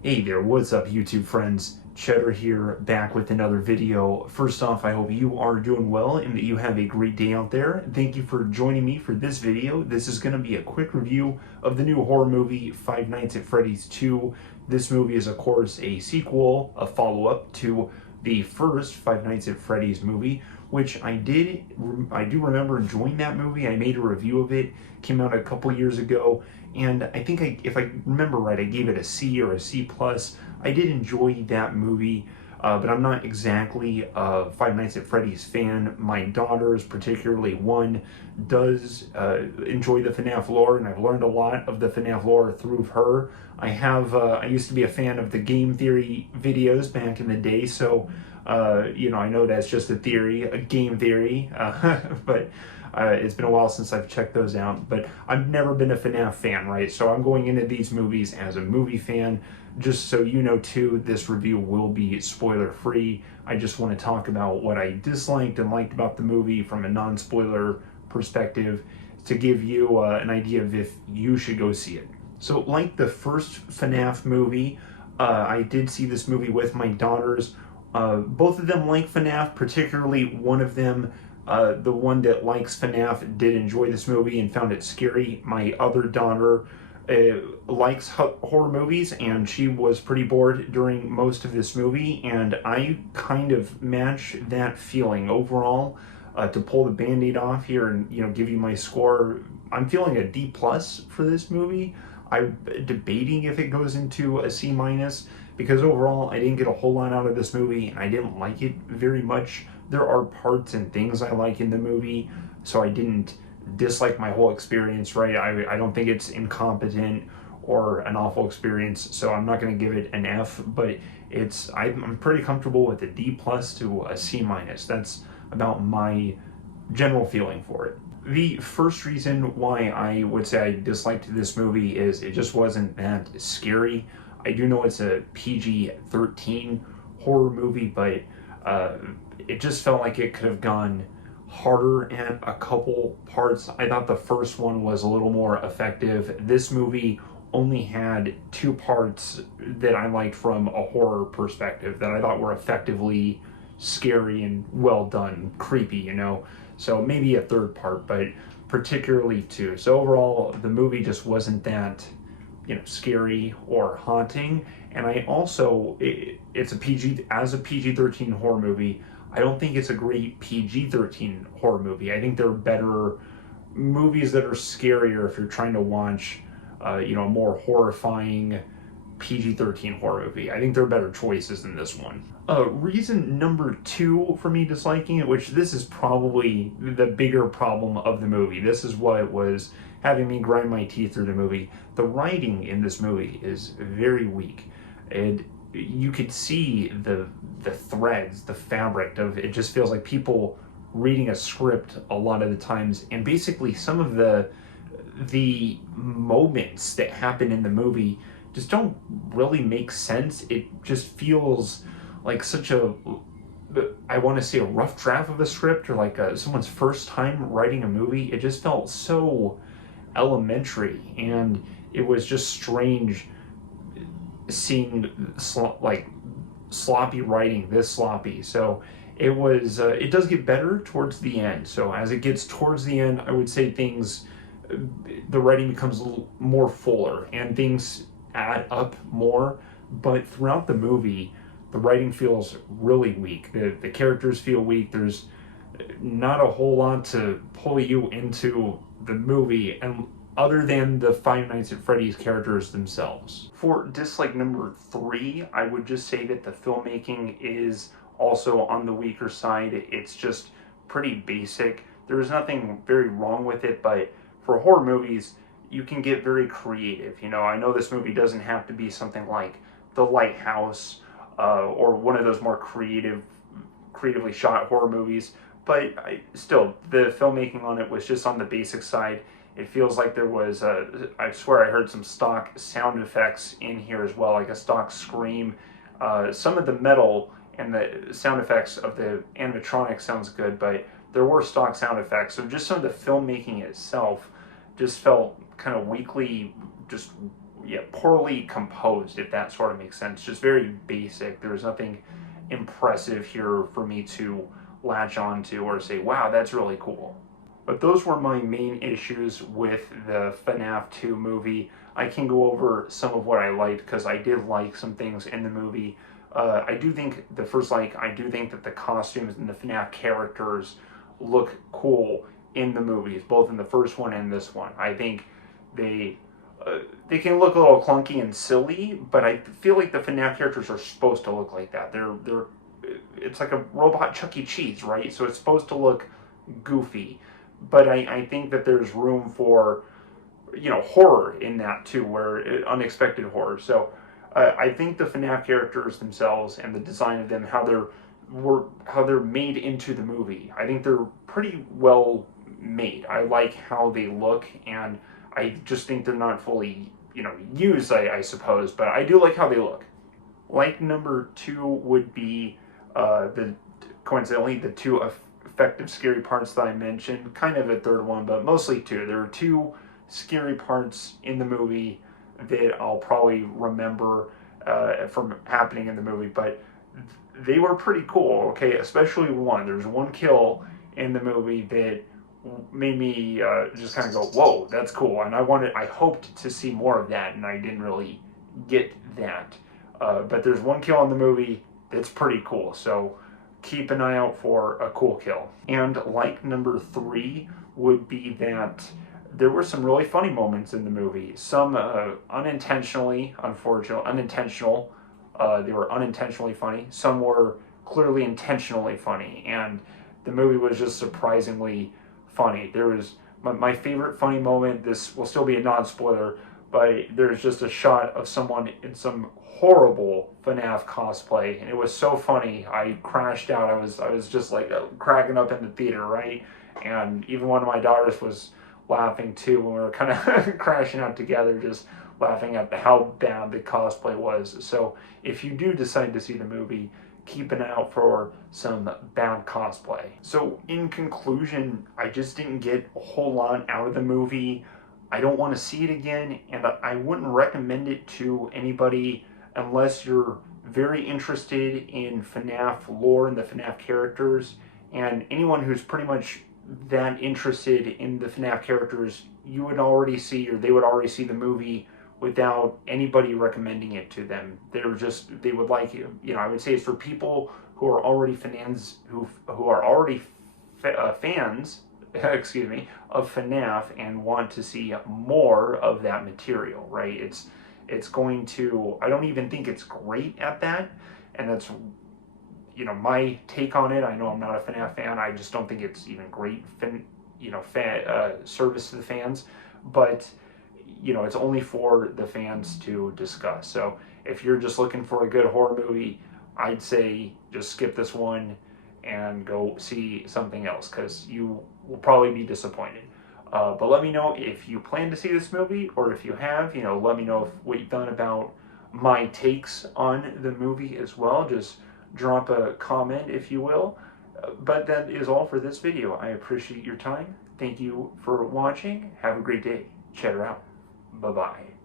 Hey there, what's up YouTube friends? Cheddar here, back with another video. First off, I hope you are doing well and that you have a great day out there. Thank you for joining me for this video. This is going to be a quick review of the new horror movie, Five Nights at Freddy's 2. This movie is, of course, a sequel, a follow-up to the first Five Nights at Freddy's movie, which I do remember enjoying that movie. I made a review of it, came out a couple years ago, and I think if I remember right, I gave it a C or a C plus. I did enjoy that movie, but I'm not exactly a Five Nights at Freddy's fan. My daughters, particularly one, does enjoy the FNAF lore, and I've learned a lot of the FNAF lore through her. I used to be a fan of the game theory videos back in the day, so I know that's just a theory, a game theory, but it's been a while since I've checked those out. But I've never been a FNAF fan, right? So I'm going into these movies as a movie fan. Just so you know, too, this review will be spoiler free. I just want to talk about what I disliked and liked about the movie from a non spoiler perspective to give you an idea of if you should go see it. So, like the first FNAF movie, I did see this movie with my daughters. Both of them like FNAF, particularly one of them, the one that likes FNAF, did enjoy this movie and found it scary. My other daughter likes horror movies, and she was pretty bored during most of this movie, and I kind of match that feeling overall. To pull the band-aid off here and give you my score, I'm feeling a D plus for this movie. I'm debating if it goes into a C minus because overall I didn't get a whole lot out of this movie and I didn't like it very much. There are parts and things I like in the movie, so I didn't dislike my whole experience, right? I don't think it's incompetent or an awful experience, so I'm not going to give it an F, but I'm pretty comfortable with a D plus to a C minus. That's about my general feeling for it. The first reason why I would say I disliked this movie is it just wasn't that scary. I do know it's a PG-13 horror movie, but it just felt like it could have gone harder in a couple parts. I thought the first one was a little more effective. This movie only had two parts that I liked from a horror perspective that I thought were effectively scary and well done, creepy. So maybe a third part, but particularly two. So overall, the movie just wasn't that, scary or haunting. And I also, it's a PG-13 horror movie. I don't think it's a great PG-13 horror movie. I think there are better movies that are scarier if you're trying to watch, a more horrifying PG-13 horror movie. I think there are better choices than this one. Reason number two for me disliking it, which this is probably the bigger problem of the movie. This is what was having me grind my teeth through the movie. The writing in this movie is very weak. And you could see the threads, the fabric of it. Just feels like people reading a script a lot of the times, and basically some of the moments that happen in the movie just don't really make sense. It just feels like such I want to say a rough draft of a script, or like someone's first time writing a movie. It just felt so elementary, and it was just strange seeing sloppy writing this sloppy. So it does get better towards the end. So as it gets towards the end, I would say the writing becomes a little more fuller and things add up more. But throughout the movie, the writing feels really weak. The characters feel weak. There's not a whole lot to pull you into the movie, and other than the Five Nights at Freddy's characters themselves. For dislike number three, I would just say that the filmmaking is also on the weaker side. It's just pretty basic. There is nothing very wrong with it, but for horror movies, you can get very creative. I know this movie doesn't have to be something like The Lighthouse or one of those more creatively shot horror movies, but still, the filmmaking on it was just on the basic side. It feels like there was, I swear I heard some stock sound effects in here as well, like a stock scream. Some of the metal and the sound effects of the animatronic sounds good, but there were stock sound effects. So just some of the filmmaking itself just felt kind of weakly, just yeah, poorly composed, if that sort of makes sense. Just very basic. There's nothing impressive here for me to latch onto or say, wow, that's really cool. But those were my main issues with the FNAF 2 movie. I can go over some of what I liked because I did like some things in the movie. I do think I do think that the costumes and the FNAF characters look cool in the movies, both in the first one and this one. I think they they can look a little clunky and silly, but I feel like the FNAF characters are supposed to look like that. They're it's like a robot Chuck E. Cheese, right? So it's supposed to look goofy, but I think that there's room for horror in that too, where unexpected horror. So I think the FNAF characters themselves and the design of them, how they're made into the movie, I think they're pretty well made. I like how they look, and I just think they're not fully used, I suppose, but I do like how they look. Like number two would be the coincidentally the two effective scary parts that I mentioned. Kind of a third one, but mostly two. There are two scary parts in the movie that I'll probably remember from happening in the movie, but they were pretty cool. Okay, especially one. There's one kill in the movie that made me just kind of go, "Whoa, that's cool!" And I hoped to see more of that, and I didn't really get that. But there's one kill in the movie that's pretty cool, so keep an eye out for a cool kill. And like number three would be that there were some really funny moments in the movie. Some unintentionally, unintentional. They were unintentionally funny. Some were clearly intentionally funny, and the movie was just surprisingly funny. There was my favorite funny moment. This will still be a non-spoiler, but there's just a shot of someone in some horrible FNAF cosplay, and it was so funny. I crashed out. I was just like cracking up in the theater, right? And even one of my daughters was laughing too when we were kind of crashing out together, just laughing at how bad the cosplay was. So if you do decide to see the movie, keep an eye out for some bad cosplay. So in conclusion, I just didn't get a whole lot out of the movie. I don't want to see it again, and I wouldn't recommend it to anybody unless you're very interested in FNAF lore and the FNAF characters, and anyone who's pretty much that interested in the FNAF characters, you would already see, or they would already see the movie without anybody recommending it to them. They would like it. I would say it's for people who are already fans, who are already fans, excuse me, of FNAF and want to see more of that material, right? It's going to, I don't even think it's great at that, and that's my take on it. I know I'm not a FNAF fan. I just don't think it's even great service to the fans, but it's only for the fans to discuss. So if you're just looking for a good horror movie, I'd say just skip this one and go see something else, because you will probably be disappointed. But let me know if you plan to see this movie, or if you have, let me know what you've done about my takes on the movie as well. Just drop a comment, if you will. But that is all for this video. I appreciate your time. Thank you for watching. Have a great day. Cheddar out. Bye-bye.